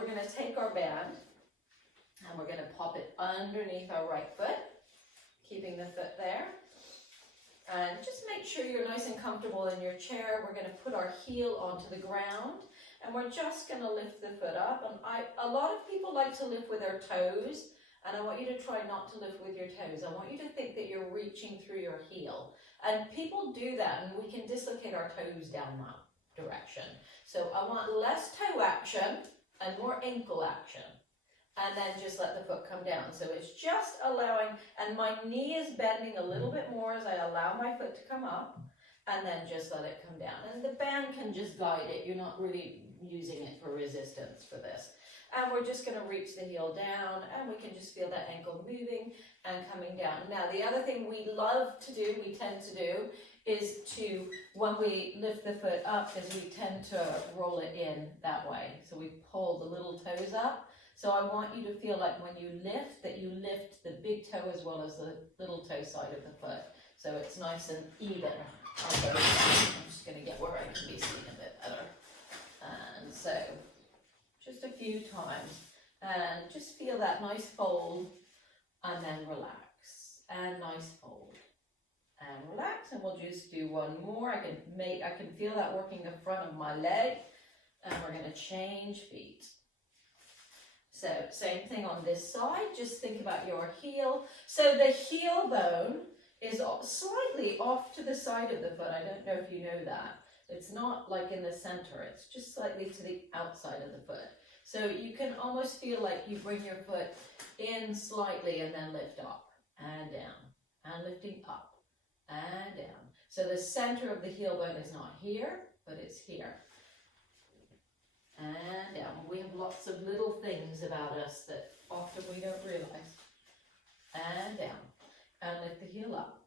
we're going to take our band and we're going to pop it underneath our right foot, keeping the foot there. And just make sure you're nice and comfortable in your chair. We're going to put our heel onto the ground and we're just going to lift the foot up. And a lot of people like to lift with their toes, and I want you to try not to lift with your toes. I want you to think that you're reaching through your heel. And people do that and we can dislocate our toes down that direction. So I want less toe action and more ankle action. And then just let the foot come down. So it's just allowing, and my knee is bending a little bit more as I allow my foot to come up, and then just let it come down. And the band can just guide it. You're not really using it for resistance for this. And we're just going to reach the heel down, and we can just feel that ankle moving and coming down. Now, the other thing we love to do, we tend to do, is to, when we lift the foot up, is we tend to roll it in that way. So we pull the little toes up. So I want you to feel like when you lift, that you lift the big toe as well as the little toe side of the foot. So it's nice and even. I'm just going to get where I can be seen a bit better. And so just a few times. And just feel that nice fold and then relax. And nice fold. And relax. And we'll just do one more. I can feel that working the front of my leg. And we're going to change feet. So same thing on this side, just think about your heel. So the heel bone is slightly off to the side of the foot. I don't know if you know that. It's not like in the center, it's just slightly to the outside of the foot. So you can almost feel like you bring your foot in slightly and then lift up and down and lifting up and down. So the center of the heel bone is not here, but it's here. And down. We have lots of little things about us that often we don't realize. And down. And lift the heel up.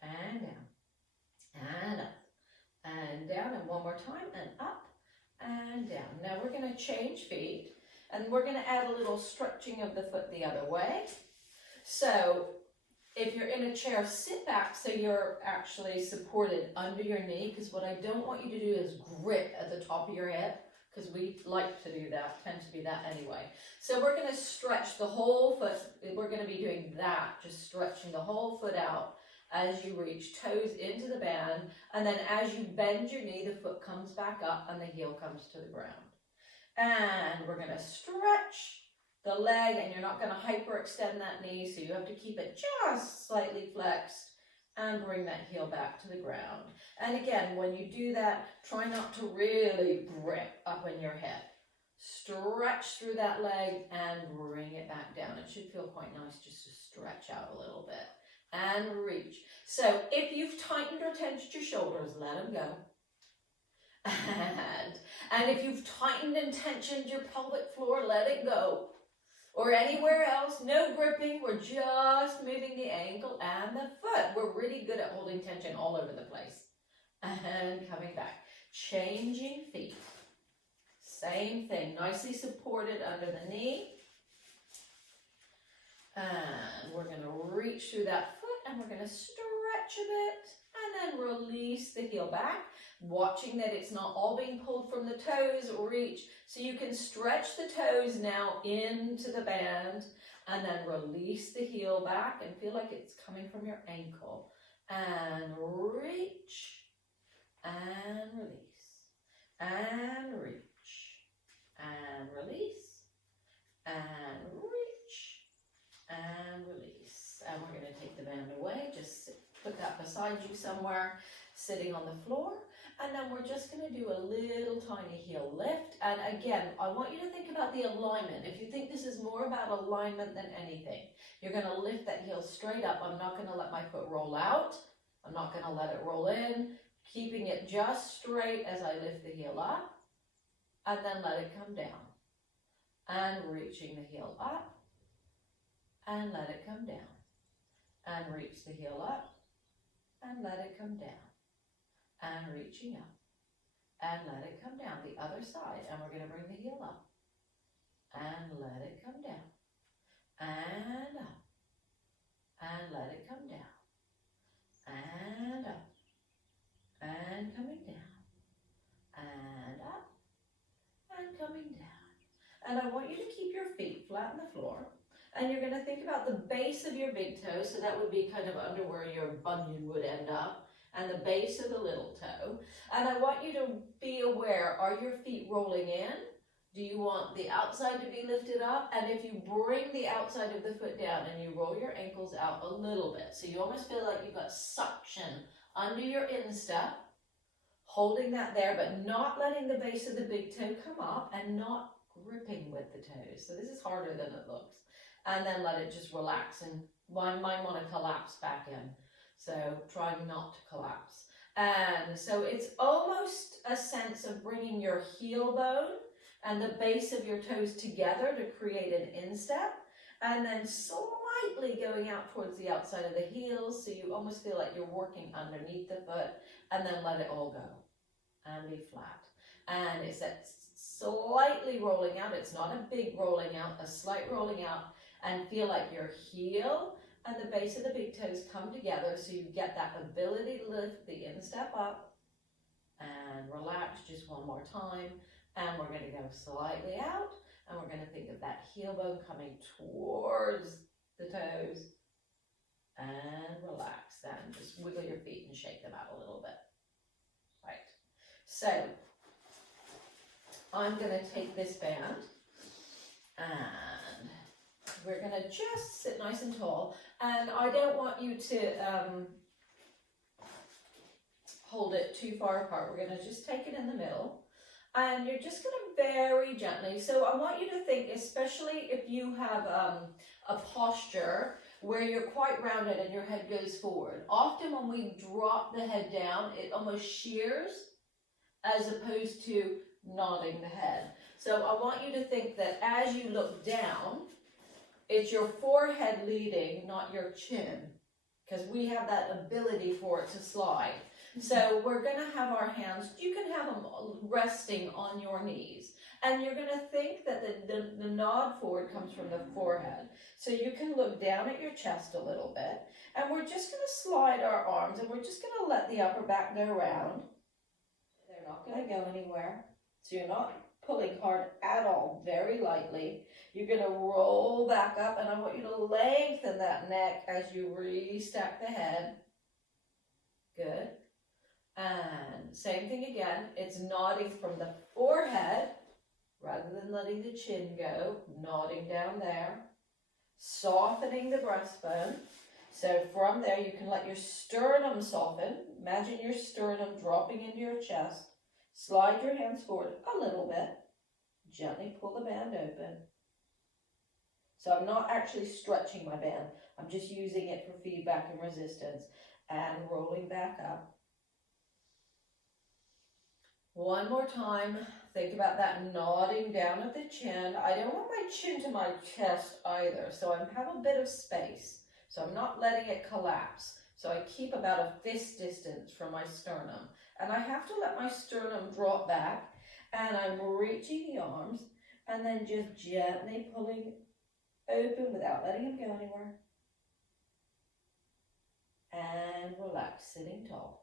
And down. And up. And down. And one more time. And up. And down. Now we're going to change feet. And we're going to add a little stretching of the foot the other way. So if you're in a chair, sit back so you're actually supported under your knee. Because what I don't want you to do is grip at the top of your head. Because we like to do that, tend to do that anyway. So we're going to stretch the whole foot. We're going to be doing that, just stretching the whole foot out as you reach toes into the band. And then as you bend your knee, the foot comes back up and the heel comes to the ground. And we're going to stretch the leg, and you're not going to hyperextend that knee, so you have to keep it just slightly flexed and bring that heel back to the ground. And again, when you do that, try not to really grip up in your head. Stretch through that leg and bring it back down. It should feel quite nice just to stretch out a little bit. And reach. So if you've tightened or tensed your shoulders, let them go. And if you've tightened and tensioned your pelvic floor, let it go. Or anywhere else, no gripping, we're just moving the ankle and the foot. We're really good at holding tension all over the place. And coming back. Changing feet. Same thing, nicely supported under the knee. And we're going to reach through that foot and we're going to stretch a bit and then release the heel back. Watching that it's not all being pulled from the toes, reach. So you can stretch the toes now into the band and then release the heel back and feel like it's coming from your ankle. And reach and release and reach and release and reach and release. And we're going to take the band away. Just put that beside you somewhere, sitting on the floor. And then we're just going to do a little tiny heel lift. And again, I want you to think about the alignment. If you think this is more about alignment than anything, you're going to lift that heel straight up. I'm not going to let my foot roll out. I'm not going to let it roll in. Keeping it just straight as I lift the heel up. And then let it come down. And reaching the heel up. And let it come down. And reach the heel up. And let it come down. And reaching up, and let it come down the other side, and we're going to bring the heel up, and let it come down, and up, and let it come down, and up, and coming down, and up, and coming down. And I want you to keep your feet flat on the floor. And you're going to think about the base of your big toe. So that would be kind of under where your bunion would end up. And the base of the little toe. And I want you to be aware, are your feet rolling in? Do you want the outside to be lifted up? And if you bring the outside of the foot down and you roll your ankles out a little bit, so you almost feel like you've got suction under your instep, holding that there, but not letting the base of the big toe come up and not gripping with the toes. So this is harder than it looks. And then let it just relax, and one might want to collapse back in. So try not to collapse. And so it's almost a sense of bringing your heel bone and the base of your toes together to create an instep, and then slightly going out towards the outside of the heels, so you almost feel like you're working underneath the foot, and then let it all go and be flat. And it's that slightly rolling out. It's not a big rolling out, a slight rolling out, and feel like your heel and the base of the big toes come together, so you get that ability to lift the instep up and relax just one more time. And we're going to go slightly out, and we're going to think of that heel bone coming towards the toes, and relax then. Just wiggle your feet and shake them out a little bit. Right. So I'm going to take this band, and we're going to just sit nice and tall. And I don't want you to hold it too far apart. We're going to just take it in the middle. And you're just going to very gently. So I want you to think, especially if you have a posture where you're quite rounded and your head goes forward. Often when we drop the head down, it almost shears as opposed to nodding the head. So I want you to think that as you look down, it's your forehead leading, not your chin, because we have that ability for it to slide. So we're going to have our hands, you can have them resting on your knees. And you're going to think that the nod forward comes from the forehead. So you can look down at your chest a little bit. And we're just going to slide our arms, and we're just going to let the upper back go round. They're not going to go anywhere. So you're not pulling hard at all, very lightly. You're going to roll back up, and I want you to lengthen that neck as you restack the head. Good. And same thing again, it's nodding from the forehead rather than letting the chin go, nodding down there, softening the breastbone. So from there you can let your sternum soften. Imagine your sternum dropping into your chest. Slide your hands forward a little bit. Gently pull the band open. So I'm not actually stretching my band. I'm just using it for feedback and resistance, and rolling back up. One more time, think about that nodding down of the chin. I don't want my chin to my chest either, so I have a bit of space. So I'm not letting it collapse. So I keep about a fist distance from my sternum. And I have to let my sternum drop back, and I'm reaching the arms, and then just gently pulling open without letting them go anywhere. And relax, sitting tall.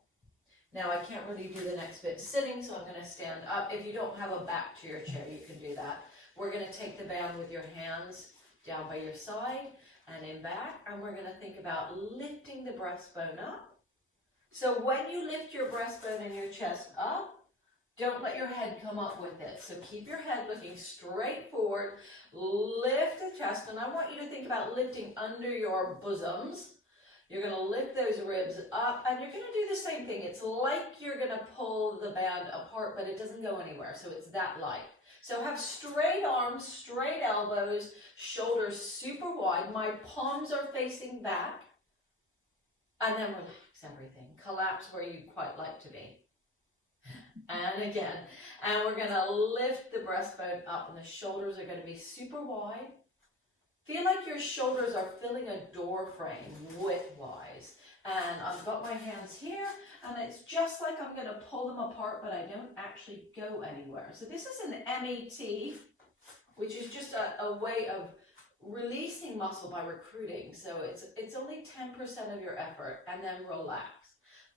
Now I can't really do the next bit sitting, so I'm going to stand up. If you don't have a back to your chair, you can do that. We're going to take the band with your hands down by your side and in back, and we're going to think about lifting the breastbone up. So when you lift your breastbone and your chest up, don't let your head come up with it. So keep your head looking straight forward, lift the chest, and I want you to think about lifting under your bosoms. You're going to lift those ribs up, and you're going to do the same thing. It's like you're going to pull the band apart, but it doesn't go anywhere, so it's that light. So have straight arms, straight elbows, shoulders super wide. My palms are facing back, and then relax everything. Collapse where you'd quite like to be. And again, and we're going to lift the breastbone up, and the shoulders are going to be super wide. Feel like your shoulders are filling a door frame widthwise. And I've got my hands here, and it's just like I'm going to pull them apart, but I don't actually go anywhere. So this is an MET, which is just a way of releasing muscle by recruiting. So it's only 10% of your effort, and then relax.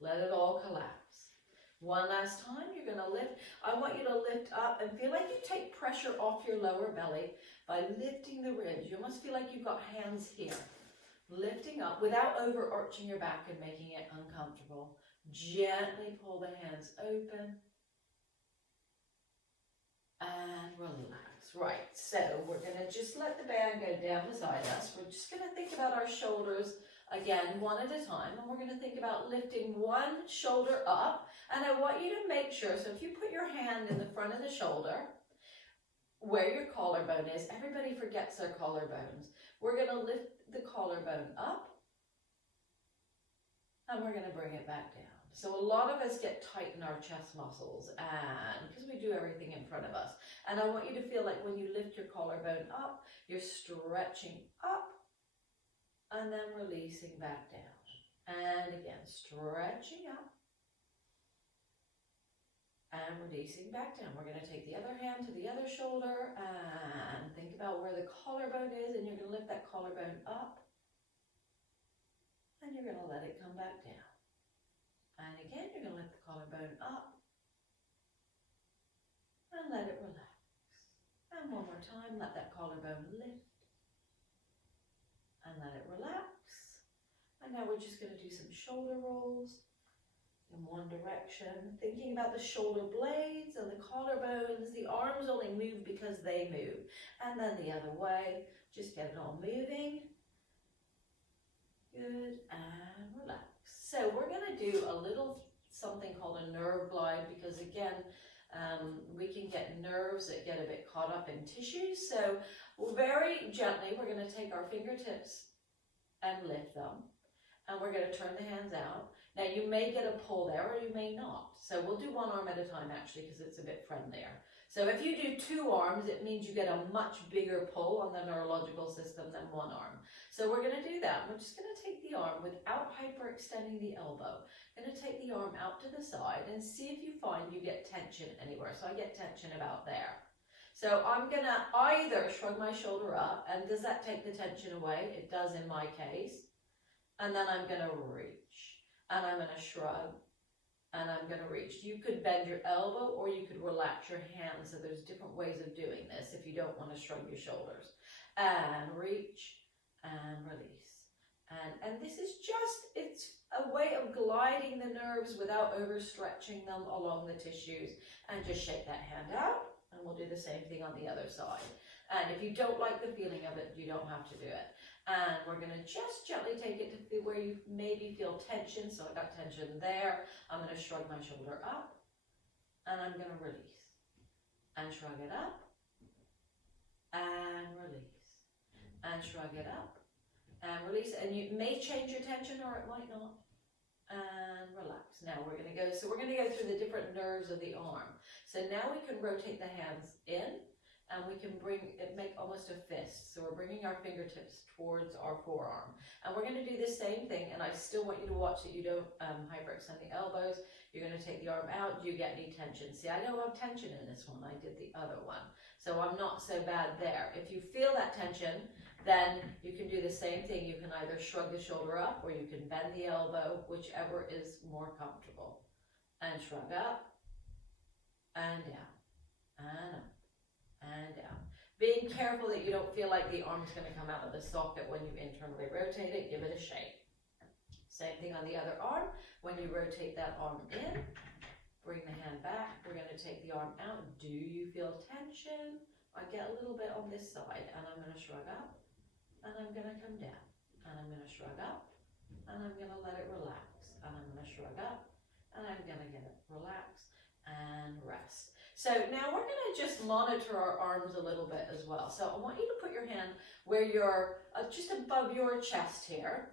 Let it all collapse. One last time, you're going to lift. I want you to lift up and feel like you take pressure off your lower belly by lifting the ribs. You almost feel like you've got hands here. Lifting up without overarching your back and making it uncomfortable. Gently pull the hands open. And relax. Right, so we're going to just let the band go down beside us. We're just going to think about our shoulders again, one at a time. And we're going to think about lifting one shoulder up. And I want you to make sure, so if you put your hand in the front of the shoulder, where your collarbone is, everybody forgets their collarbones. We're going to lift the collarbone up. And we're going to bring it back down. So a lot of us get tight in our chest muscles, and because we do everything in front of us. And I want you to feel like when you lift your collarbone up, you're stretching up and then releasing back down. And again, stretching up and releasing back down. We're going to take the other hand to the other shoulder and think about where the collarbone is, and you're going to lift that collarbone up and you're going to let it come back down. And again, you're going to lift the collarbone up and let it relax. And one more time, let that collarbone lift and let it relax. And now we're just going to do some shoulder rolls in one direction, thinking about the shoulder blades and the collarbones. The arms only move because they move. And then the other way, just get it all moving. Good, and relax. So we're going to do a little something called a nerve glide, because again, we can get nerves that get a bit caught up in tissues. So very gently, we're going to take our fingertips and lift them, and we're going to turn the hands out. Now you may get a pull there or you may not. So we'll do one arm at a time actually, because it's a bit friendlier. So if you do two arms, it means you get a much bigger pull on the neurological system than one arm. So we're going to do that. We're just going to take the arm without hyperextending the elbow. Going to take the arm out to the side and see if you find you get tension anywhere. So I get tension about there. So I'm going to either shrug my shoulder up, and does that take the tension away? It does in my case. And then I'm going to reach, and I'm going to shrug, and I'm going to reach. You could bend your elbow or you could relax your hands. So there's different ways of doing this if you don't want to shrug your shoulders. And reach and release. And this is just, it's a way of gliding the nerves without overstretching them along the tissues. And just shake that hand out, and we'll do the same thing on the other side. And if you don't like the feeling of it, you don't have to do it. And we're going to just gently take it to where you maybe feel tension. So I got tension there. I'm going to shrug my shoulder up, and I'm going to release. And shrug it up, and release. And shrug it up, and release. And you may change your tension or it might not. And relax. Now we're going to go, so we're going to go through the different nerves of the arm. So now we can rotate the hands in, and we can make almost a fist. So we're bringing our fingertips towards our forearm. And we're going to do the same thing, and I still want you to watch that you don't hyperextend the elbows. You're going to take the arm out. Do you get any tension? See, I don't have tension in this one. I did the other one. So I'm not so bad there. If you feel that tension, then you can do the same thing. You can either shrug the shoulder up or you can bend the elbow, whichever is more comfortable. And shrug up and down and up and down. Being careful that you don't feel like the arm's going to come out of the socket when you internally rotate it. Give it a shake. Same thing on the other arm. When you rotate that arm in, bring the hand back. We're going to take the arm out. Do you feel tension? I get a little bit on this side, and I'm going to shrug up, and I'm going to come down, and I'm going to shrug up, and I'm going to let it relax, and I'm going to shrug up, and I'm going to get it relax and rest. So now we're going to just monitor our arms a little bit as well. So I want you to put your hand where you're just above your chest here,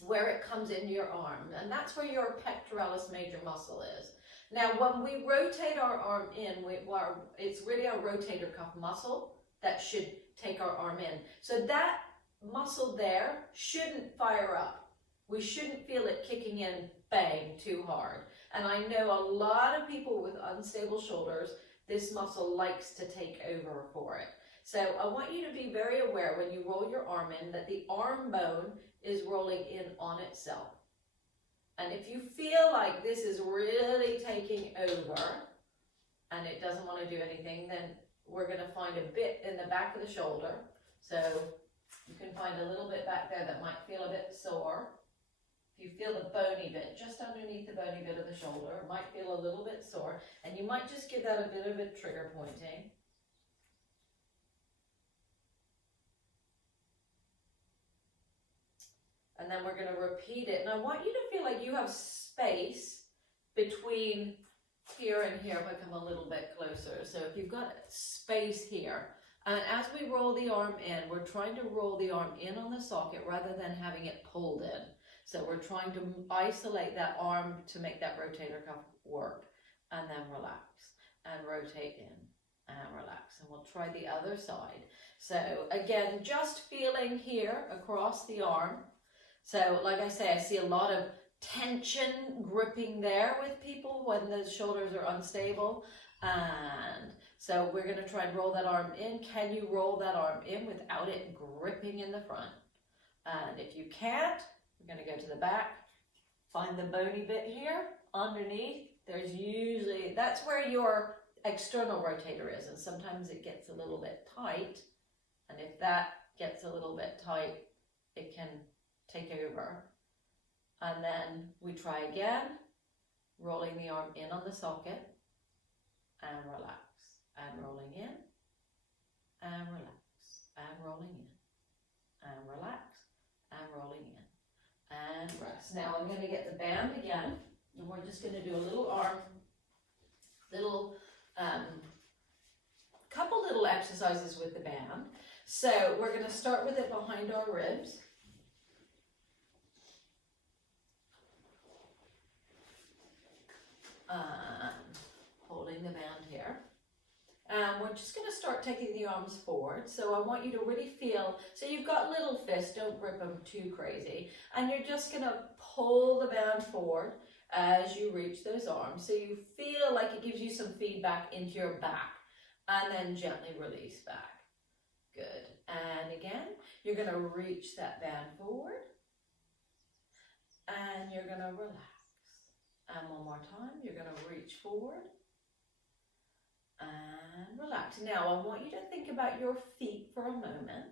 where it comes into your arm, and that's where your pectoralis major muscle is. Now, when we rotate our arm in, it's really our rotator cuff muscle that should take our arm in. So that muscle there shouldn't fire up. We shouldn't feel it kicking in, bang, too hard. And I know a lot of people with unstable shoulders, this muscle likes to take over for it. So I want you to be very aware when you roll your arm in that the arm bone is rolling in on itself. And if you feel like this is really taking over and it doesn't want to do anything, then we're going to find a bit in the back of the shoulder. So you can find a little bit back there that might feel a bit sore. If you feel the bony bit, just underneath the bony bit of the shoulder, it might feel a little bit sore, and you might just give that a bit of a trigger pointing. And then we're going to repeat it. And I want you to feel like you have space between here and here. If I come a little bit closer. So if you've got space here, and as we roll the arm in, we're trying to roll the arm in on the socket rather than having it pulled in. So we're trying to isolate that arm to make that rotator cuff work. And then relax and rotate in and relax. And we'll try the other side. So again, just feeling here across the arm. So like I say, I see a lot of tension gripping there with people when the shoulders are unstable. And so we're going to try and roll that arm in. Can you roll that arm in without it gripping in the front? And if you can't, we're going to go to the back. Find the bony bit here underneath. There's usually, that's where your external rotator is. And sometimes it gets a little bit tight. And if that gets a little bit tight, it can take over. And then we try again, rolling the arm in on the socket and relax, and rolling in and relax, and rolling in and relax, and rolling in and rest. Now I'm going to get the band again, and we're just going to do a little arm, couple little exercises with the band. So we're going to start with it behind our ribs. Holding the band here. We're just going to start taking the arms forward. So I want you to really feel, so you've got little fists, don't grip them too crazy. And you're just going to pull the band forward as you reach those arms. So you feel like it gives you some feedback into your back. And then gently release back. Good. And again, you're going to reach that band forward. And you're going to relax. And one more time, you're going to reach forward and relax. Now, I want you to think about your feet for a moment.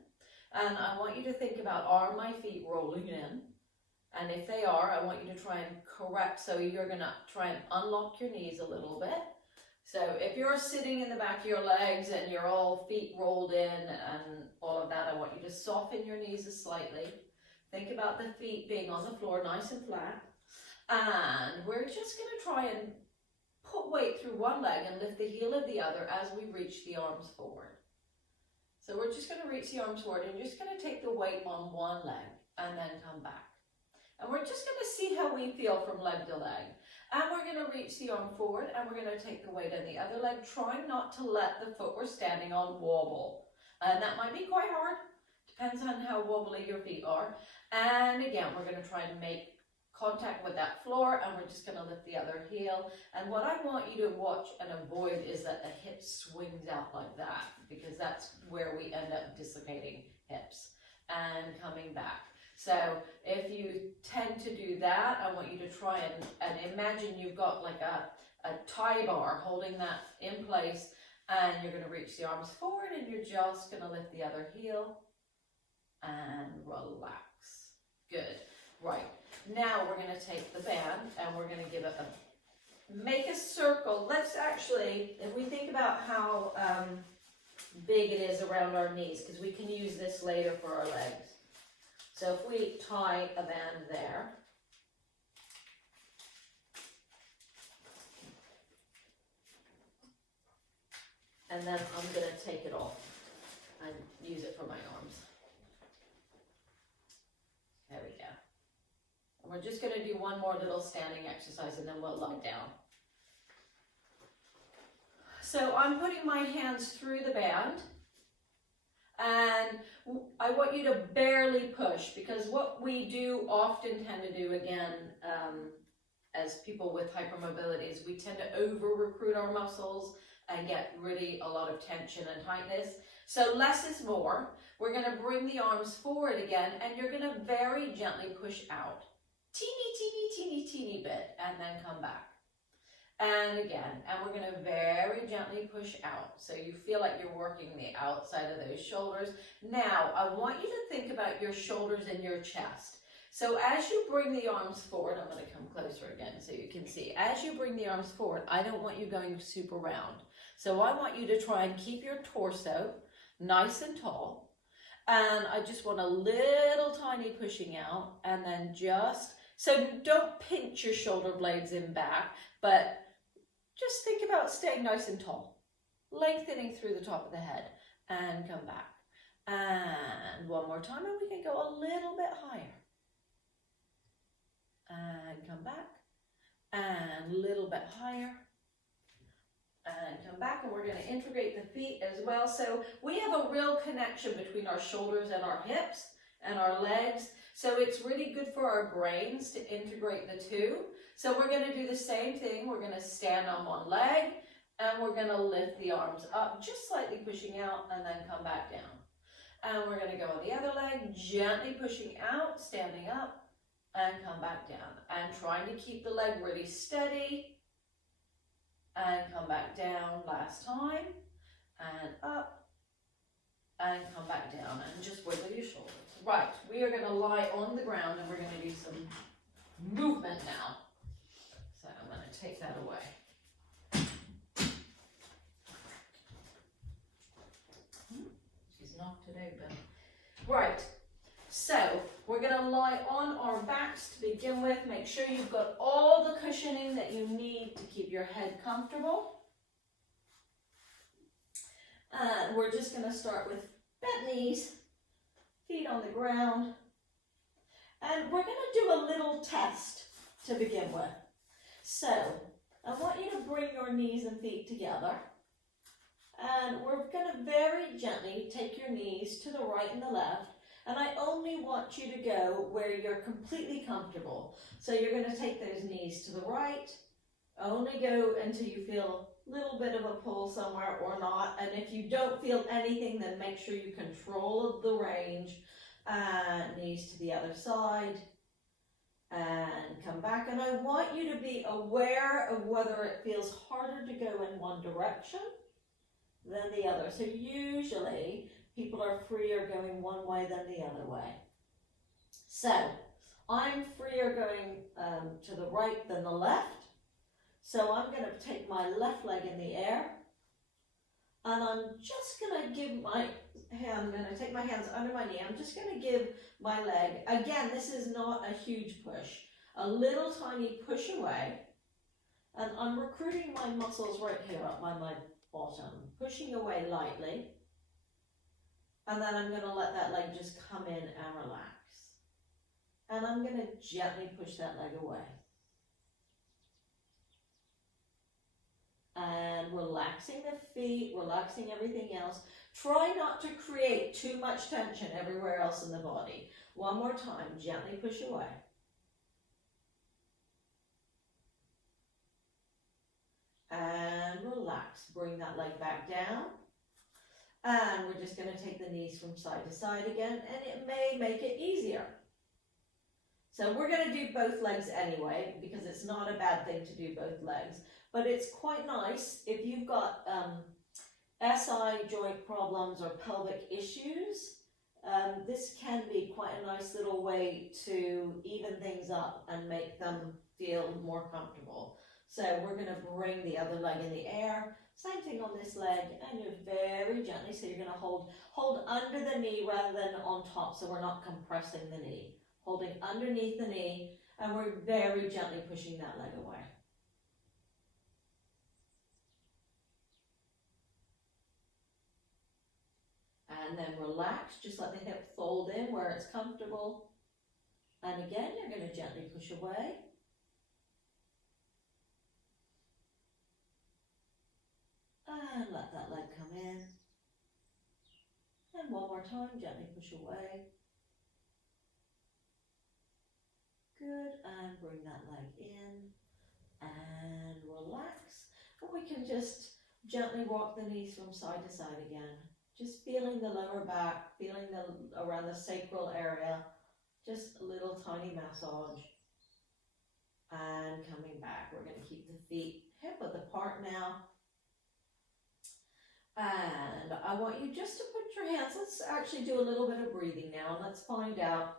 And I want you to think about, are my feet rolling in? And if they are, I want you to try and correct. So you're going to try and unlock your knees a little bit. So if you're sitting in the back of your legs and you're all feet rolled in and all of that, I want you to soften your knees slightly. Think about the feet being on the floor nice and flat. And we're just going to try and put weight through one leg and lift the heel of the other as we reach the arms forward. So we're just going to reach the arms forward, and you're just going to take the weight on one leg and then come back. And we're just going to see how we feel from leg to leg. And we're going to reach the arm forward, and we're going to take the weight on the other leg, trying not to let the foot we're standing on wobble. And that might be quite hard. Depends on how wobbly your feet are. And again, we're going to try and make contact with that floor, and we're just going to lift the other heel. And what I want you to watch and avoid is that the hip swings out like that, because that's where we end up dislocating hips and coming back. So if you tend to do that, I want you to try and imagine you've got like a tie bar holding that in place, and you're going to reach the arms forward, and you're just going to lift the other heel and relax. Good. Right. Now we're going to take the band and we're going to give it make a circle. Let's actually, if we think about how big it is around our knees, because we can use this later for our legs. So if we tie a band there, and then I'm going to take it off and use it for my arms. There we go. And we're just going to do one more little standing exercise, and then we'll lie down. So I'm putting my hands through the band, and I want you to barely push, because what we do often tend to do, again, as people with hypermobility, is we tend to over-recruit our muscles and get really a lot of tension and tightness. So less is more. We're going to bring the arms forward again, and you're going to very gently push out. teeny bit, and then come back. And again, and we're going to very gently push out. So you feel like you're working the outside of those shoulders. Now, I want you to think about your shoulders and your chest. So as you bring the arms forward, I'm going to come closer again so you can see. As you bring the arms forward, I don't want you going super round. So I want you to try and keep your torso nice and tall. And I just want a little tiny pushing out, and then just, so don't pinch your shoulder blades in back, but just think about staying nice and tall, lengthening through the top of the head, and come back. And one more time, and we can go a little bit higher. And come back, and a little bit higher. And come back, and we're going to integrate the feet as well. So we have a real connection between our shoulders and our hips and our legs. So it's really good for our brains to integrate the two. So we're going to do the same thing. We're going to stand on one leg, and we're going to lift the arms up, just slightly pushing out, and then come back down. And we're going to go on the other leg, gently pushing out, standing up, and come back down. And trying to keep the leg really steady. And come back down last time, and up, and come back down, and just wiggle your shoulders. Right, we are going to lie on the ground, and we're going to do some movement now. So I'm going to take that away. She's knocked it open. Right, so we're going to lie on our backs to begin with. Make sure you've got all the cushioning that you need to keep your head comfortable. And we're just going to start with bent knees, feet on the ground. And we're going to do a little test to begin with. So I want you to bring your knees and feet together. And we're going to very gently take your knees to the right and the left. And I only want you to go where you're completely comfortable. So you're going to take those knees to the right. Only go until you feel a little bit of a pull somewhere or not. And if you don't feel anything, then make sure you control the range. Knees to the other side. And come back. And I want you to be aware of whether it feels harder to go in one direction than the other. So usually people are freer going one way than the other way. So I'm freer going to the right than the left. So I'm going to take my left leg in the air. And I'm just going to give my hand, I'm going to take my hands under my knee. I'm just going to give my leg, again, this is not a huge push, a little tiny push away. And I'm recruiting my muscles right here up by my bottom, pushing away lightly. And then I'm going to let that leg just come in and relax. And I'm going to gently push that leg away. And relaxing the feet, relaxing everything else. Try not to create too much tension everywhere else in the body. One more time, gently push away. And relax. Bring that leg back down. And we're just going to take the knees from side to side again, and it may make it easier. So we're going to do both legs anyway, because it's not a bad thing to do both legs. But it's quite nice if you've got SI joint problems or pelvic issues. This can be quite a nice little way to even things up and make them feel more comfortable. So we're going to bring the other leg in the air. Same thing on this leg, and you're very gently, so you're going to hold under the knee rather than on top, so we're not compressing the knee. Holding underneath the knee, and we're very gently pushing that leg away. And then relax, just let the hip fold in where it's comfortable. And again, you're going to gently push away. And let that leg come in. And one more time, gently push away. Good, and bring that leg in. And relax. And we can just gently walk the knees from side to side again. Just feeling the lower back, feeling around the sacral area. Just a little tiny massage. And coming back, we're going to keep the feet hip-width apart now. And I want you just to put your hands, let's actually do a little bit of breathing now, and let's find out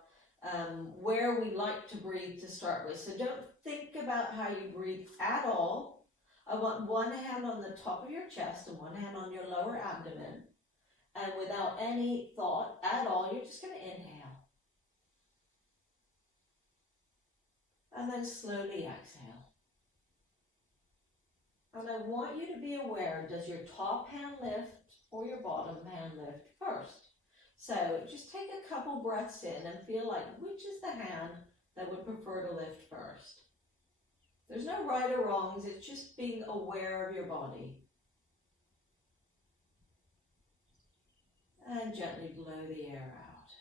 where we like to breathe to start with. So don't think about how you breathe at all. I want one hand on the top of your chest and one hand on your lower abdomen. And without any thought at all, you're just going to inhale. And then slowly exhale. And I want you to be aware, does your top hand lift or your bottom hand lift first? So just take a couple breaths in and feel like which is the hand that would prefer to lift first. There's no right or wrongs, it's just being aware of your body. And gently blow the air out.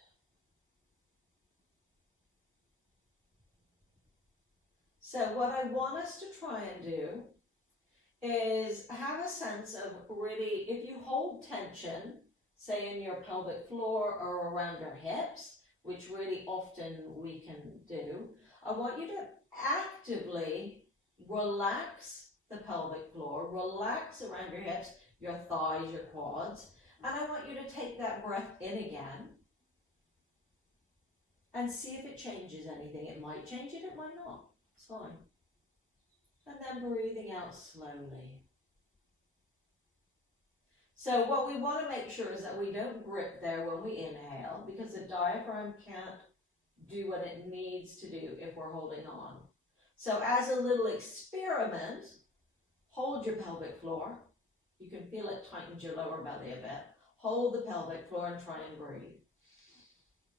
So what I want us to try and do is have a sense of really, if you hold tension, say in your pelvic floor or around your hips, which really often we can do, I want you to actively relax the pelvic floor, relax around your hips, your thighs, your quads, and I want you to take that breath in again and see if it changes anything. It might change it, it might not. It's fine. And then breathing out slowly. So what we want to make sure is that we don't grip there when we inhale, because the diaphragm can't do what it needs to do if we're holding on. So as a little experiment, hold your pelvic floor. You can feel it tightens your lower belly a bit. Hold the pelvic floor and try and breathe.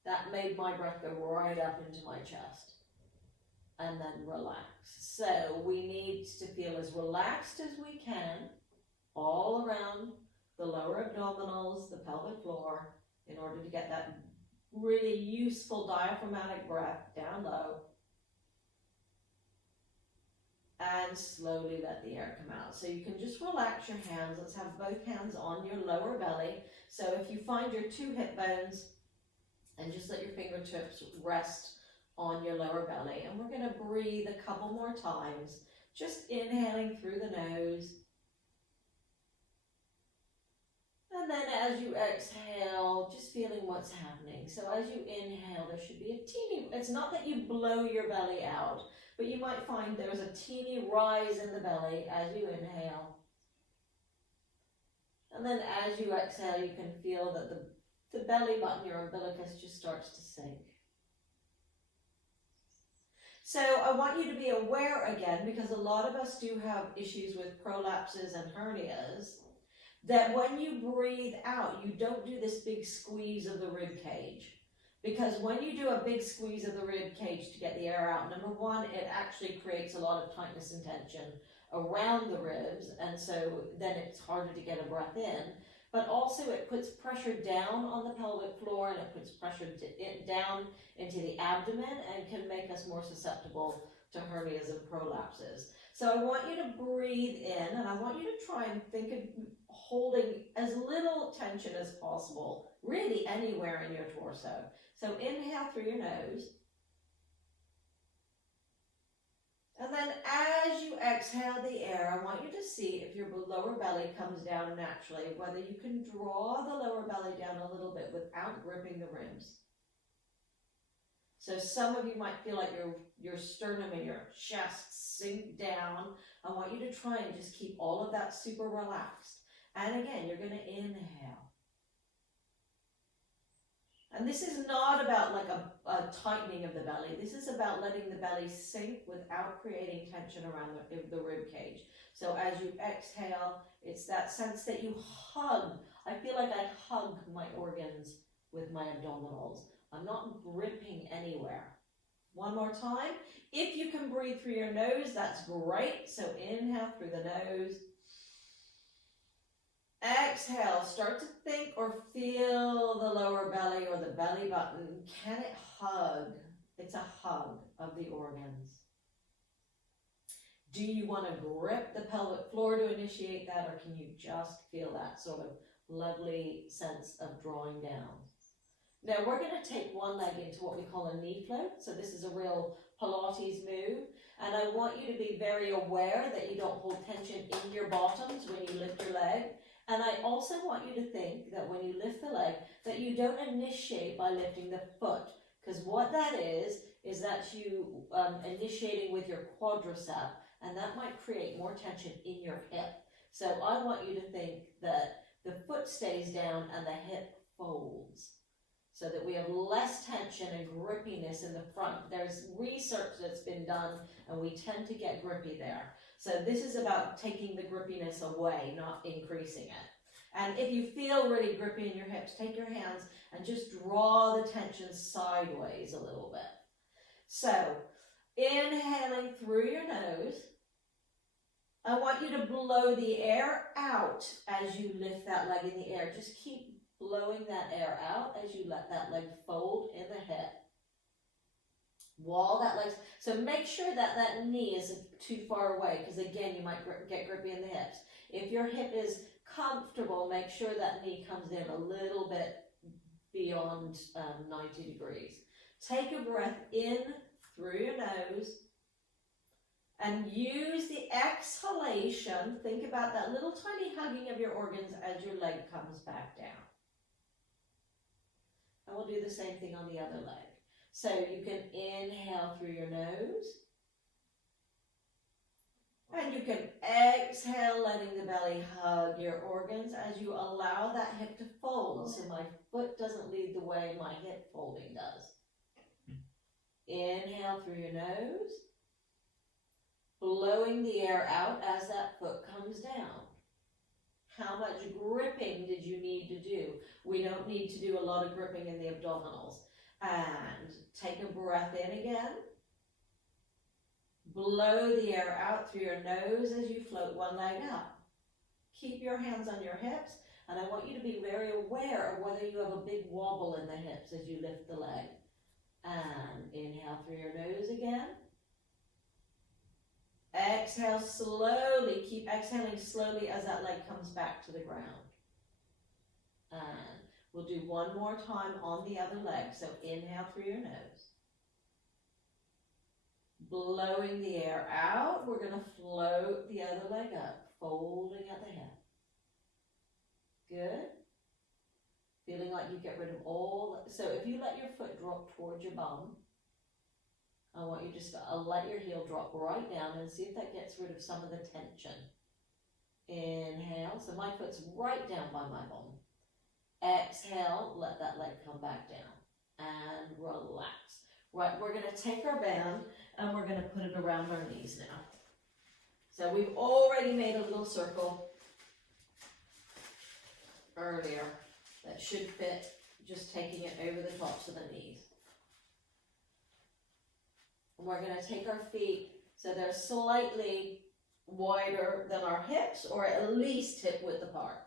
That made my breath go right up into my chest. And then relax. So we need to feel as relaxed as we can all around the lower abdominals, the pelvic floor, in order to get that really useful diaphragmatic breath down low. And slowly let the air come out. So you can just relax your hands. Let's have both hands on your lower belly. So if you find your two hip bones, and just let your fingertips rest on your lower belly. And we're going to breathe a couple more times, just inhaling through the nose. And then as you exhale, just feeling what's happening. So as you inhale, there should be a teeny, it's not that you blow your belly out, but you might find there's a teeny rise in the belly as you inhale. And then as you exhale, you can feel that the belly button, your umbilicus, just starts to sink. So I want you to be aware again, because a lot of us do have issues with prolapses and hernias, that when you breathe out, you don't do this big squeeze of the rib cage. Because when you do a big squeeze of the rib cage to get the air out, number one, it actually creates a lot of tightness and tension around the ribs, and so then it's harder to get a breath in. But also it puts pressure down on the pelvic floor, and it puts pressure down into the abdomen, and can make us more susceptible to hernias and prolapses. So I want you to breathe in, and I want you to try and think of holding as little tension as possible, really anywhere in your torso. So inhale through your nose. And then as you exhale the air, I want you to see if your lower belly comes down naturally, whether you can draw the lower belly down a little bit without gripping the ribs. So some of you might feel like your sternum and your chest sink down. I want you to try and just keep all of that super relaxed. And again, you're going to inhale. And this is not about like a tightening of the belly. This is about letting the belly sink without creating tension around the rib cage. So as you exhale, it's that sense that you hug. I feel like I hug my organs with my abdominals. I'm not gripping anywhere. One more time. If you can breathe through your nose, that's great. So inhale through the nose. Exhale, start to think or feel the lower belly or the belly button. Can it hug? It's a hug of the organs. Do you want to grip the pelvic floor to initiate that, or can you just feel that sort of lovely sense of drawing down? Now we're going to take one leg into what we call a knee float. So this is a real Pilates move. And I want you to be very aware that you don't hold tension in your bottoms when you lift your leg. And I also want you to think that when you lift the leg, that you don't initiate by lifting the foot. Because what that is that you initiating with your quadricep, and that might create more tension in your hip. So I want you to think that the foot stays down and the hip folds, so that we have less tension and grippiness in the front. There's research that's been done, and we tend to get grippy there. So this is about taking the grippiness away, not increasing it. And if you feel really grippy in your hips, take your hands and just draw the tension sideways a little bit. So, inhaling through your nose, I want you to blow the air out as you lift that leg in the air. Just keep blowing that air out as you let that leg fold in the hip. Wall that leg. So make sure that that knee isn't too far away, because again, you might get grippy in the hips. If your hip is comfortable, make sure that knee comes in a little bit beyond 90 degrees. Take a breath in through your nose and use the exhalation. Think about that little tiny hugging of your organs as your leg comes back down. And we'll do the same thing on the other leg. So you can inhale through your nose. And you can exhale, letting the belly hug your organs as you allow that hip to fold. So my foot doesn't lead the way, my hip folding does. Inhale through your nose. Blowing the air out as that foot comes down. How much gripping did you need to do? We don't need to do a lot of gripping in the abdominals. And take a breath in again. Blow the air out through your nose as you float one leg up. Keep your hands on your hips, and I want you to be very aware of whether you have a big wobble in the hips as you lift the leg. And inhale through your nose again. Exhale slowly. Keep exhaling slowly as that leg comes back to the ground. And we'll do one more time on the other leg. So inhale through your nose. Blowing the air out, we're going to float the other leg up, folding at the hip. Good. Feeling like you get rid of all. So if you let your foot drop towards your bum, I want you just to let your heel drop right down and see if that gets rid of some of the tension. Inhale. So my foot's right down by my bum. Exhale, let that leg come back down. And relax. Right, we're going to take our band and we're going to put it around our knees now. So we've already made a little circle earlier that should fit, just taking it over the tops of the knees. And we're going to take our feet so they're slightly wider than our hips, or at least hip width apart.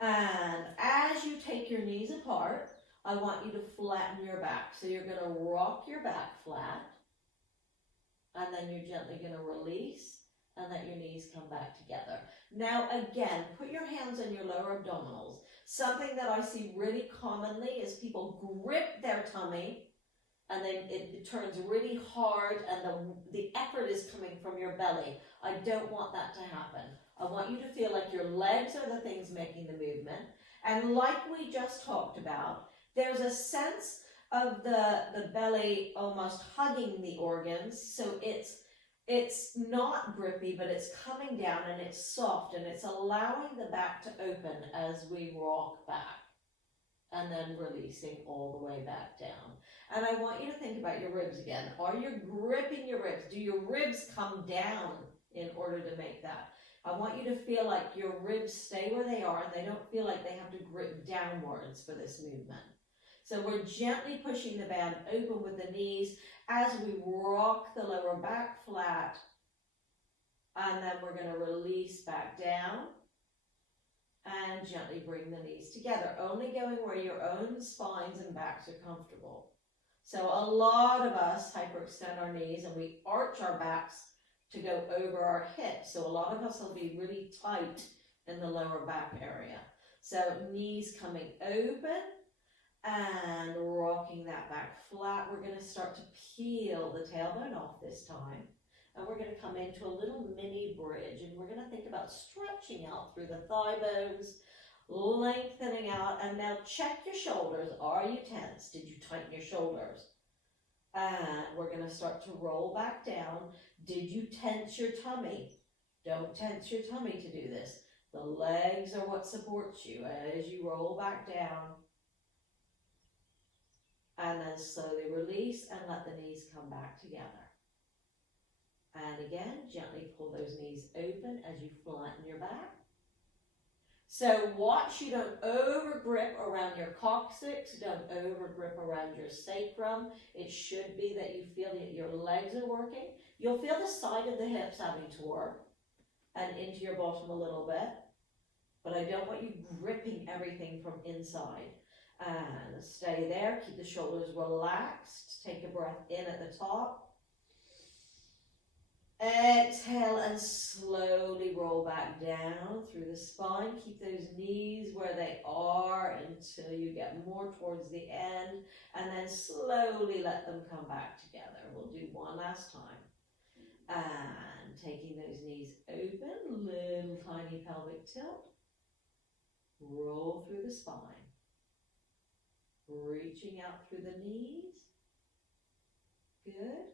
And as you take your knees apart, I want you to flatten your back. So you're going to rock your back flat, and then you're gently going to release and let your knees come back together. Now again, put your hands on your lower abdominals. Something that I see really commonly is people grip their tummy and then it turns really hard and the effort is coming from your belly. I don't want that to happen. I want you to feel like your legs are the things making the movement. And like we just talked about, there's a sense of the belly almost hugging the organs. So it's not grippy, but it's coming down and it's soft and it's allowing the back to open as we rock back and then releasing all the way back down. And I want you to think about your ribs again. Are you gripping your ribs? Do your ribs come down in order to make that? I want you to feel like your ribs stay where they are and they don't feel like they have to grip downwards for this movement. So we're gently pushing the band open with the knees as we rock the lower back flat, and then we're going to release back down and gently bring the knees together, only going where your own spines and backs are comfortable. So a lot of us hyperextend our knees and we arch our backs to go over our hips. So a lot of us will be really tight in the lower back area. So knees coming open And rocking that back flat, we're going to start to peel the tailbone off this time. And we're going to come into a little mini bridge, and we're going to think about stretching out through the thigh bones, lengthening out. And now check your shoulders. Are you tense? Did you tighten your shoulders? And we're going to start to roll back down. Did you tense your tummy? Don't tense your tummy to do this. The legs are what supports you as you roll back down. And then slowly release and let the knees come back together. And again, gently pull those knees open as you flatten your back. So watch you don't over grip around your coccyx, don't over grip around your sacrum. It should be that you feel that your legs are working. You'll feel the side of the hips having to work and into your bottom a little bit. But I don't want you gripping everything from inside. And stay there, keep the shoulders relaxed. Take a breath in at the top. Exhale and slowly roll back down through the spine. Keep those knees where they are until you get more towards the end, and then slowly let them come back together. We'll do one last time. And taking those knees open, little tiny pelvic tilt. Roll through the spine. Reaching out through the knees. Good.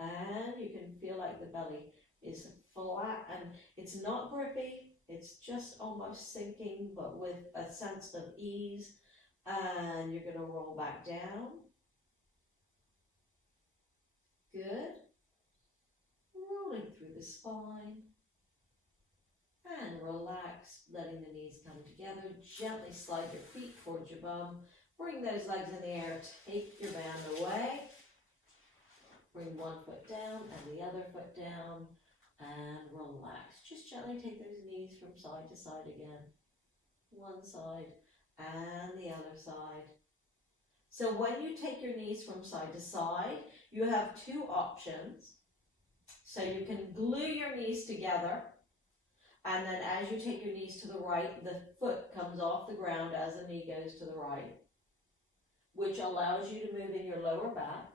And you can feel like the belly is flat and it's not grippy, it's just almost sinking, but with a sense of ease. And you're going to roll back down. Good. Rolling through the spine. And relax, letting the knees come together. Gently slide your feet towards your bum. Bring those legs in the air. Take your band away. Bring one foot down and the other foot down, and relax. Just gently take those knees from side to side again. One side and the other side. So when you take your knees from side to side, you have two options. So you can glue your knees together, and then as you take your knees to the right, the foot comes off the ground as the knee goes to the right, which allows you to move in your lower back.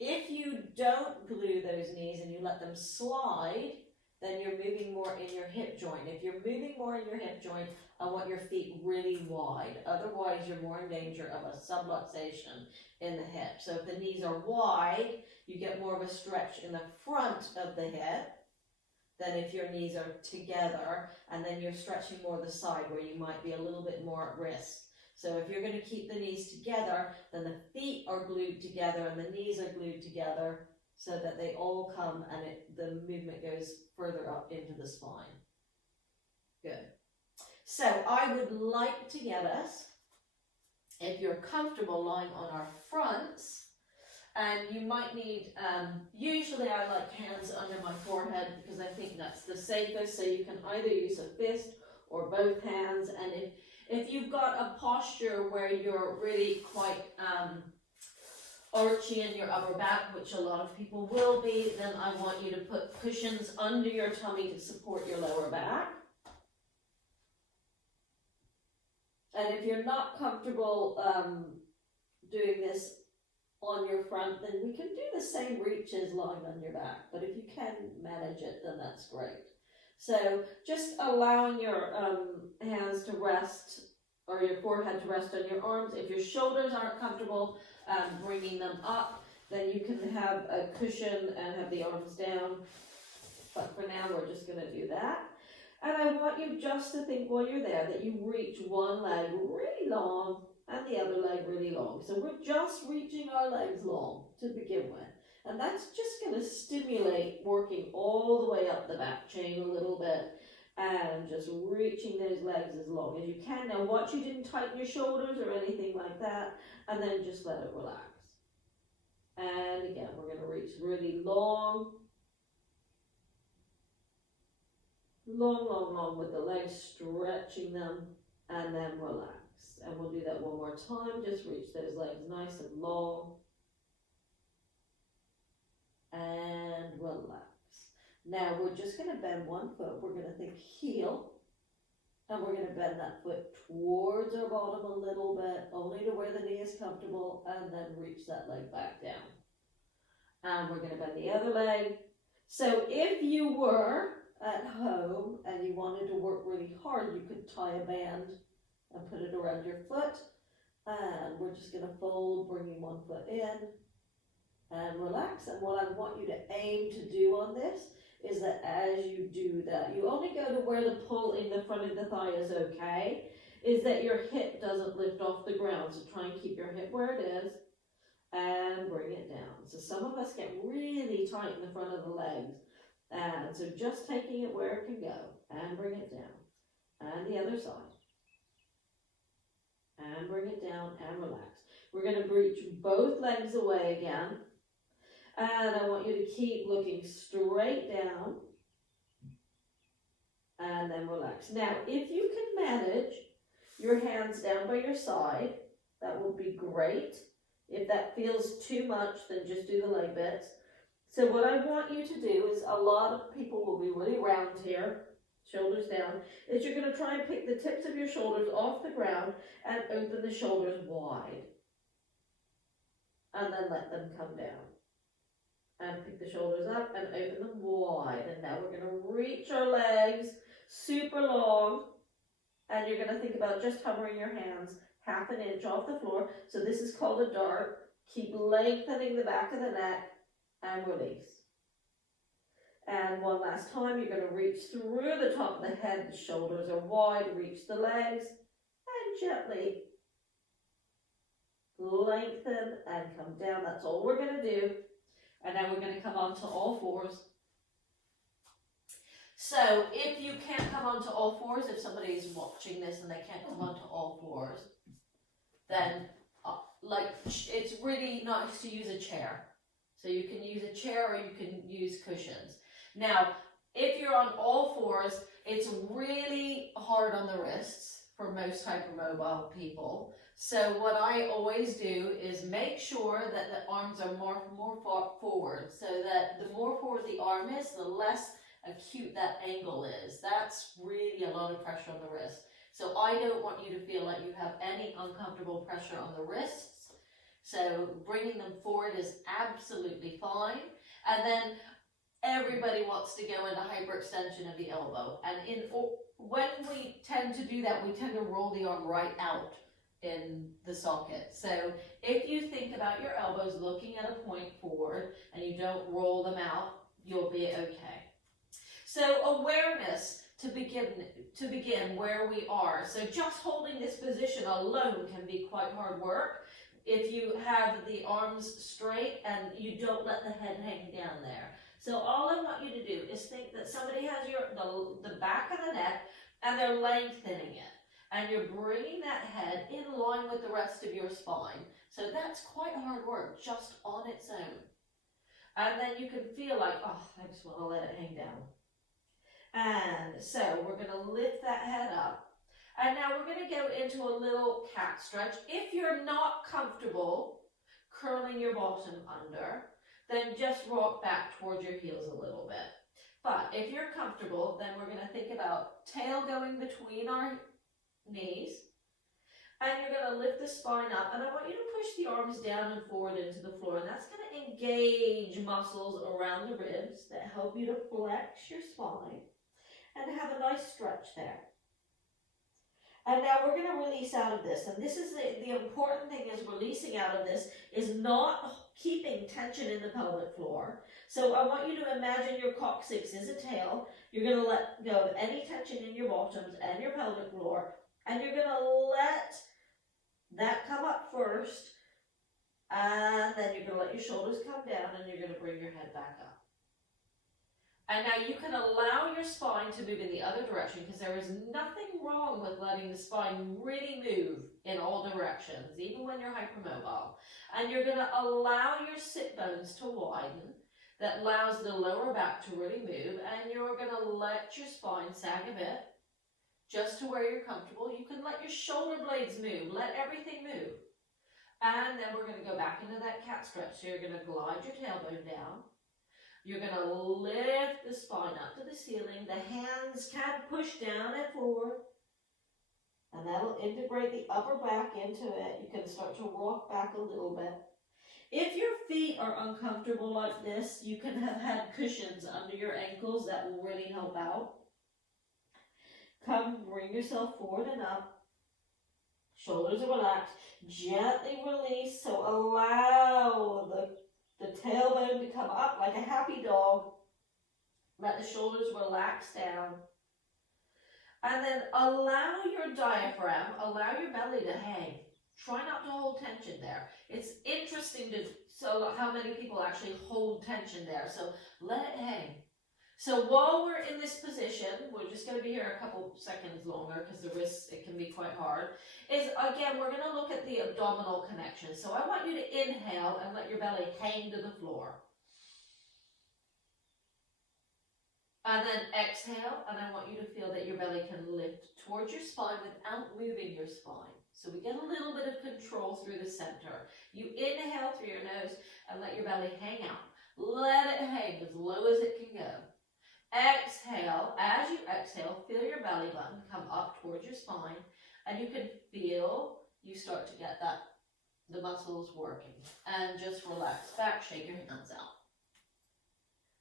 If you don't glue those knees and you let them slide, then you're moving more in your hip joint. If you're moving more in your hip joint, I want your feet really wide. Otherwise, you're more in danger of a subluxation in the hip. So if the knees are wide, you get more of a stretch in the front of the hip than if your knees are together, and then you're stretching more the side where you might be a little bit more at risk. So if you're going to keep the knees together, then the feet are glued together and the knees are glued together so that they all come and the movement goes further up into the spine. Good. So I would like to get us, if you're comfortable, lying on our fronts, and you might need, usually I like hands under my forehead because I think that's the safest, so you can either use a fist or both hands, and if you've got a posture where you're really quite archy in your upper back, which a lot of people will be, then I want you to put cushions under your tummy to support your lower back. And if you're not comfortable doing this on your front, then we can do the same reach as lying on your back. But if you can manage it, then that's great. So just allowing your hands to rest, or your forehead to rest on your arms. If your shoulders aren't comfortable bringing them up, then you can have a cushion and have the arms down. But for now, we're just going to do that. And I want you just to think while you're there that you reach one leg really long and the other leg really long. So we're just reaching our legs long to begin with. And that's just going to stimulate working all the way up the back chain a little bit and just reaching those legs as long as you can. Now watch you didn't tighten your shoulders or anything like that, and then just let it relax. And again, we're going to reach really long. Long with the legs, stretching them, and then relax. And we'll do that one more time. Just reach those legs nice and long. And relax. Now we're just going to bend one foot. We're going to think heel. And we're going to bend that foot towards our bottom a little bit, only to where the knee is comfortable, and then reach that leg back down. And we're going to bend the other leg. So if you were at home and you wanted to work really hard, you could tie a band and put it around your foot. And we're just going to fold, bringing one foot in and relax. And what I want you to aim to do on this is that as you do that, you only go to where the pull in the front of the thigh is okay, is that your hip doesn't lift off the ground. So try and keep your hip where it is and bring it down. So some of us get really tight in the front of the legs. And so just taking it where it can go and bring it down. And the other side. And bring it down and relax. We're going to reach both legs away again. And I want you to keep looking straight down and then relax. Now, if you can manage your hands down by your side, that would be great. If that feels too much, then just do the leg bits. So what I want you to do is, a lot of people will be really round here, shoulders down, is you're going to try and pick the tips of your shoulders off the ground and open the shoulders wide. And then let them come down. And pick the shoulders up and open them wide. And now we're going to reach our legs super long. And you're going to think about just hovering your hands half an inch off the floor. So this is called a dart. Keep lengthening the back of the neck and release. And one last time, you're going to reach through the top of the head. The shoulders are wide. Reach the legs and gently lengthen and come down. That's all we're going to do. And now we're going to come onto all fours. So if you can't come onto all fours, if somebody is watching this and they can't come onto all fours, then it's really nice to use a chair. So you can use a chair or you can use cushions. Now, if you're on all fours, it's really hard on the wrists for most hypermobile people. So what I always do is make sure that the arms are more forward, so that the more forward the arm is, the less acute that angle is. That's really a lot of pressure on the wrist. So I don't want you to feel like you have any uncomfortable pressure on the wrists. So bringing them forward is absolutely fine. And then everybody wants to go into hyperextension of the elbow. And when we tend to do that, we tend to roll the arm right out in the socket. So if you think about your elbows looking at a point forward and you don't roll them out, you'll be okay. So awareness to begin where we are. So just holding this position alone can be quite hard work if you have the arms straight and you don't let the head hang down there. So all I want you to do is think that somebody has the back of the neck and they're lengthening it. And you're bringing that head in line with the rest of your spine. So that's quite hard work just on its own. And then you can feel like, oh, I just want to let it hang down. And so we're going to lift that head up. And now we're going to go into a little cat stretch. If you're not comfortable curling your bottom under, then just rock back towards your heels a little bit. But if you're comfortable, then we're going to think about tail going between our knees, and you're going to lift the spine up, and I want you to push the arms down and forward into the floor, and that's going to engage muscles around the ribs that help you to flex your spine and have a nice stretch there. And now we're going to release out of this, and this is the important thing, is releasing out of this is not keeping tension in the pelvic floor. So I want you to imagine your coccyx is a tail. You're going to let go of any tension in your bottoms and your pelvic floor. And you're going to let that come up first, and then you're going to let your shoulders come down, and you're going to bring your head back up. And now you can allow your spine to move in the other direction, because there is nothing wrong with letting the spine really move in all directions, even when you're hypermobile. And you're going to allow your sit bones to widen. That allows the lower back to really move, and you're going to let your spine sag a bit. Just to where you're comfortable. You can let your shoulder blades move. Let everything move. And then we're going to go back into that cat stretch. So you're going to glide your tailbone down. You're going to lift the spine up to the ceiling. The hands can push down and forward. And that'll integrate the upper back into it. You can start to rock back a little bit. If your feet are uncomfortable like this, you can have had cushions under your ankles. That will really help out. Come, bring yourself forward and up. Shoulders are relaxed. Gently release, so allow the tailbone to come up like a happy dog. Let the shoulders relax down. And then allow your diaphragm, allow your belly to hang. Try not to hold tension there. It's interesting so how many people actually hold tension there. So let it hang. So while we're in this position, we're just going to be here a couple seconds longer because the wrists, it can be quite hard, is again, we're going to look at the abdominal connection. So I want you to inhale and let your belly hang to the floor. And then exhale, and I want you to feel that your belly can lift towards your spine without moving your spine. So we get a little bit of control through the center. You inhale through your nose and let your belly hang out. Let it hang as low as it can go. Exhale, as you exhale, feel your belly button come up towards your spine, and you can feel you start to get the muscles working. And just relax back, shake your hands out.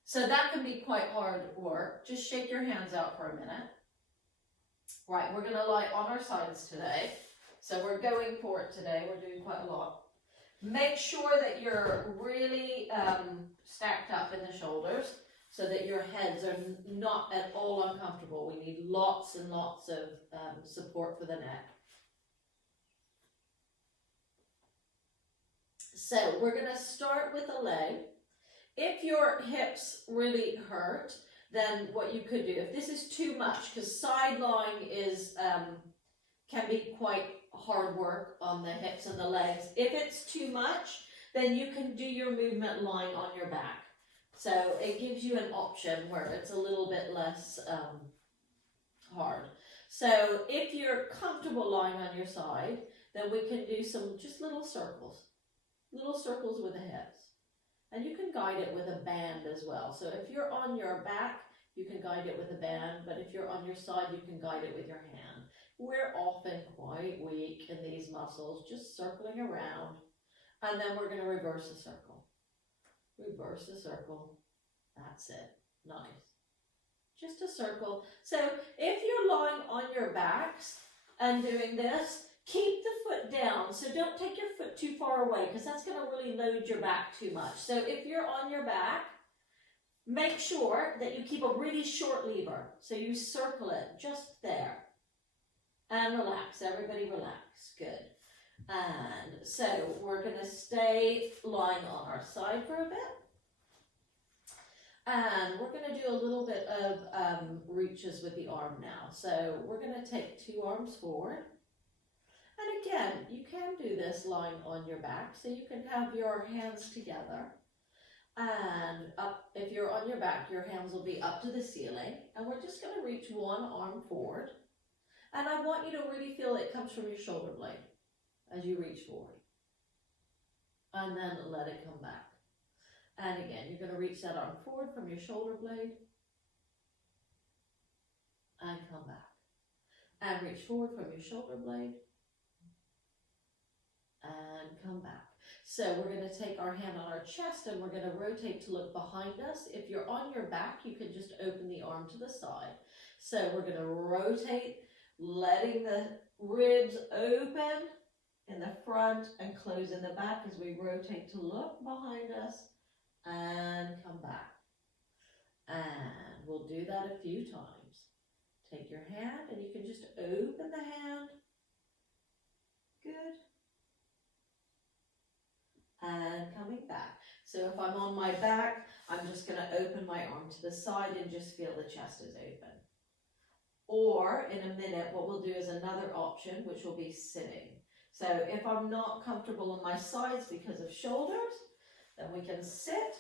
So that can be quite hard work. Just shake your hands out for a minute. Right, we're going to lie on our sides today. So we're going for it today. We're doing quite a lot. Make sure that you're really stacked up in the shoulders so that your heads are not at all uncomfortable. We need lots and lots of support for the neck. So we're going to start with the leg. If your hips really hurt, then what you could do, if this is too much, because side lying is can be quite hard work on the hips and the legs. If it's too much, then you can do your movement lying on your back. So it gives you an option where it's a little bit less hard. So if you're comfortable lying on your side, then we can do some just little circles with the hips. And you can guide it with a band as well. So if you're on your back, you can guide it with a band, but if you're on your side, you can guide it with your hand. We're often quite weak in these muscles, just circling around. And then we're going to reverse a circle. Reverse a circle. That's it. Nice. Just a circle. So if you're lying on your backs and doing this, keep the foot down. So don't take your foot too far away because that's going to really load your back too much. So if you're on your back, make sure that you keep a really short lever. So you circle it just there. And relax. Everybody relax. Good. And so we're going to stay lying on our side for a bit. And we're going to do a little bit of reaches with the arm now. So we're going to take two arms forward. And again, you can do this lying on your back. So you can have your hands together. And up, if you're on your back, your hands will be up to the ceiling. And we're just going to reach one arm forward. And I want you to really feel it comes from your shoulder blade as you reach forward. And then let it come back. And again, you're going to reach that arm forward from your shoulder blade. And come back. And reach forward from your shoulder blade. And come back. So we're going to take our hand on our chest and we're going to rotate to look behind us. If you're on your back, you can just open the arm to the side. So we're going to rotate, letting the ribs open in the front and close in the back as we rotate to look behind us and come back. And we'll do that a few times. Take your hand and you can just open the hand. Good. And coming back. So if I'm on my back, I'm just going to open my arm to the side and just feel the chest is open. Or in a minute, what we'll do is another option, which will be sitting. So if I'm not comfortable on my sides because of shoulders, then we can sit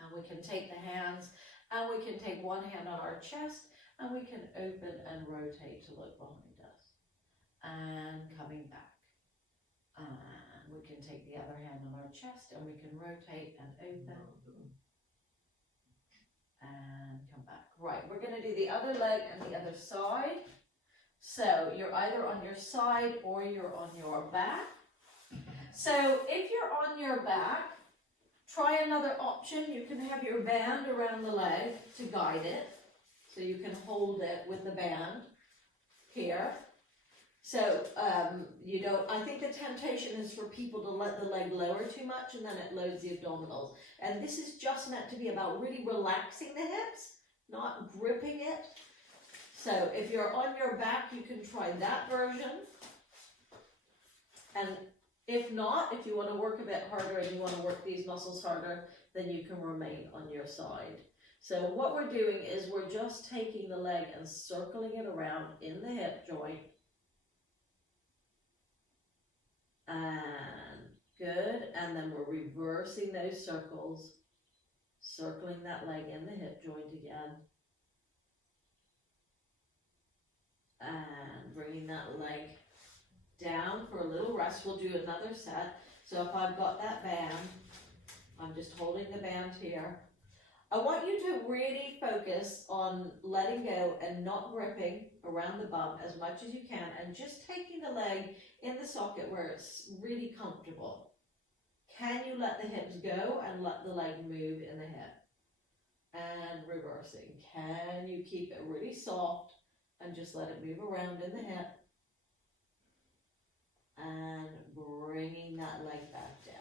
and we can take the hands and we can take one hand on our chest and we can open and rotate to look behind us. And coming back. And we can take the other hand on our chest and we can rotate and open. And come back. Right, we're going to do the other leg and the other side. So you're either on your side or you're on your back. So if you're on your back, try another option. You can have your band around the leg to guide it. So you can hold it with the band here. So you don't, I think the temptation is for people to let the leg lower too much and then it loads the abdominals. And this is just meant to be about really relaxing the hips, not gripping it. So if you're on your back, you can try that version. And if not, if you want to work a bit harder and you want to work these muscles harder, then you can remain on your side. So what we're doing is we're just taking the leg and circling it around in the hip joint. And good. And then we're reversing those circles, circling that leg in the hip joint again. And bringing that leg down for a little rest. We'll do another set. So if I've got that band, I'm just holding the band here. I want you to really focus on letting go and not gripping around the bum as much as you can, and just taking the leg in the socket where it's really comfortable. Can you let the hips go and let the leg move in the hip? And reversing. Can you keep it really soft and just let it move around in the hip? And bringing that leg back down.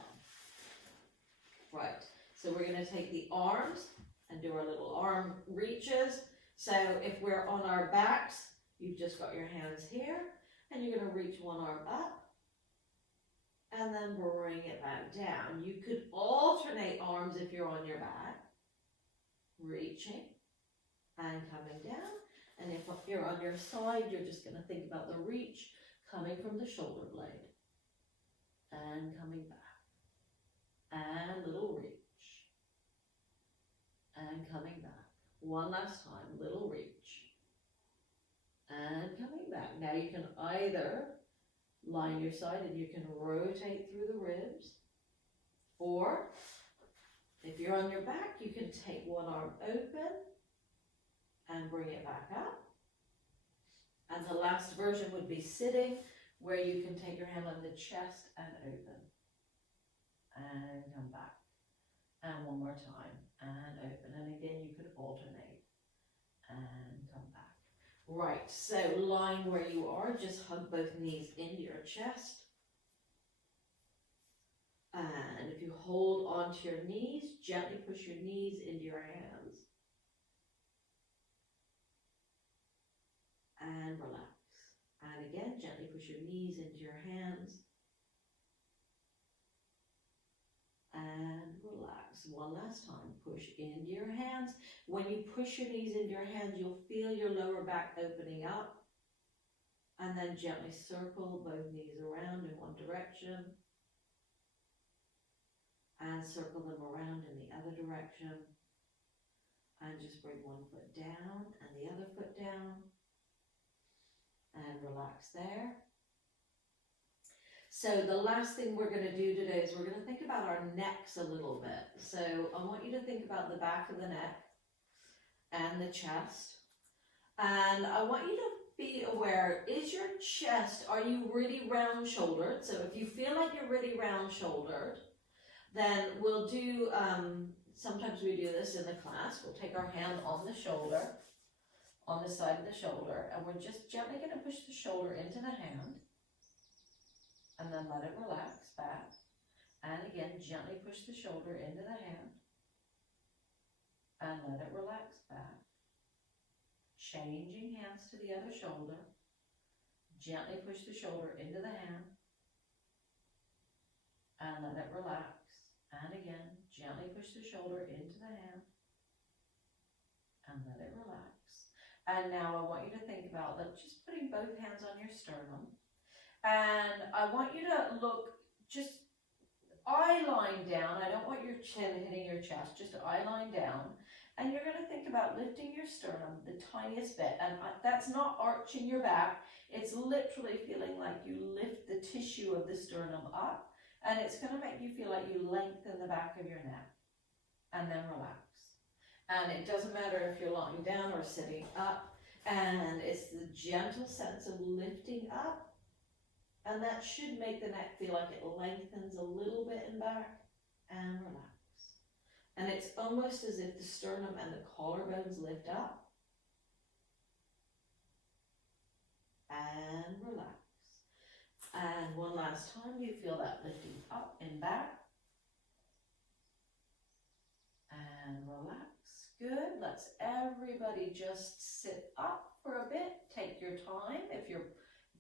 Right, so we're going to take the arms and do our little arm reaches. So if we're on our backs, you've just got your hands here, and you're going to reach one arm up, and then bring it back down. You could alternate arms if you're on your back, reaching and coming down. And if you're on your side, you're just going to think about the reach coming from the shoulder blade and coming back. And little reach. And coming back. One last time, little reach. And coming back. Now you can either line your side and you can rotate through the ribs. Or, if you're on your back, you can take one arm open and bring it back up. And the last version would be sitting, where you can take your hand on the chest and open. And come back. And one more time. And open. And again, you could alternate. And come back. Right, so lying where you are, just hug both knees into your chest. And if you hold onto your knees, gently push your knees into your hands. And relax. And again, gently push your knees into your hands. And relax. One last time. Push into your hands. When you push your knees into your hands, you'll feel your lower back opening up. And then gently circle both knees around in one direction. And circle them around in the other direction. And just bring one foot down and the other foot down. And relax there. So the last thing we're going to do today is we're going to think about our necks a little bit. So I want you to think about the back of the neck and the chest. And I want you to be aware, is your chest, are you really round shouldered? So if you feel like you're really round shouldered, then we'll do, sometimes we do this in the class. We'll take our hand on the shoulder, on the side of the shoulder, and we're just gently going to push the shoulder into the hand. And then let it relax back. And again, gently push the shoulder into the hand. And let it relax back. Changing hands to the other shoulder. Gently push the shoulder into the hand. And let it relax. And again, gently push the shoulder into the hand. And let it relax. And now I want you to think about just putting both hands on your sternum. And I want you to look just eye line down. I don't want your chin hitting your chest, just eye line down. And you're going to think about lifting your sternum the tiniest bit. And that's not arching your back. It's literally feeling like you lift the tissue of the sternum up. And it's going to make you feel like you lengthen the back of your neck. And then relax. And it doesn't matter if you're lying down or sitting up. And it's the gentle sense of lifting up, and that should make the neck feel like it lengthens a little bit in back, and relax. And it's almost as if the sternum and the collarbones lift up, and relax. And one last time, you feel that lifting up and back, and relax. Good. Let's everybody just sit up for a bit. Take your time. If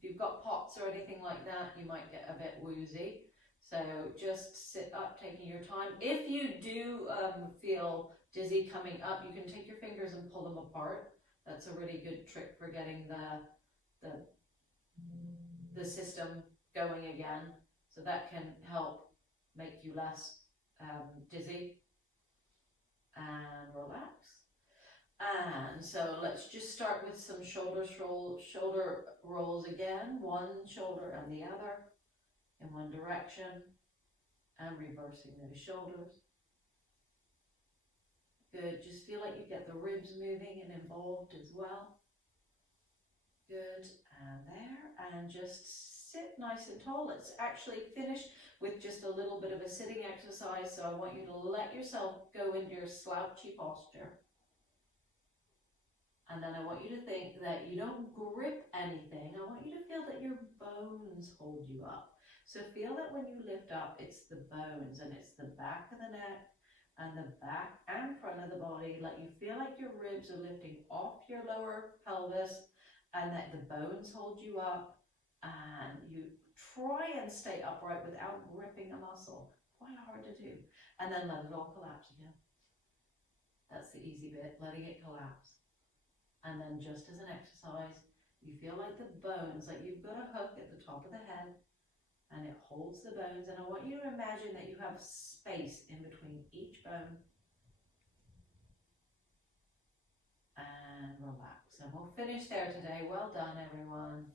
you've got POTS or anything like that, you might get a bit woozy. So just sit up, taking your time. If you do feel dizzy coming up, you can take your fingers and pull them apart. That's a really good trick for getting the system going again. So that can help make you less dizzy. And relax. And so let's just start with some shoulder rolls again. One shoulder and the other in one direction, and reversing those shoulders. Good. Just feel like you get the ribs moving and involved as well. Good. And there. And just sit nice and tall. Let's actually finish with just a little bit of a sitting exercise. So I want you to let yourself go into your slouchy posture. And then I want you to think that you don't grip anything. I want you to feel that your bones hold you up. So feel that when you lift up, it's the bones and it's the back of the neck and the back and front of the body. Let you feel like your ribs are lifting off your lower pelvis and that the bones hold you up, and you try and stay upright without gripping a muscle. Quite hard to do. And then let it all collapse again. That's the easy bit, letting it collapse. And then just as an exercise, you feel like the bones, like you've got a hook at the top of the head, and it holds the bones. And I want you to imagine that you have space in between each bone. And relax. And we'll finish there today. Well done, everyone.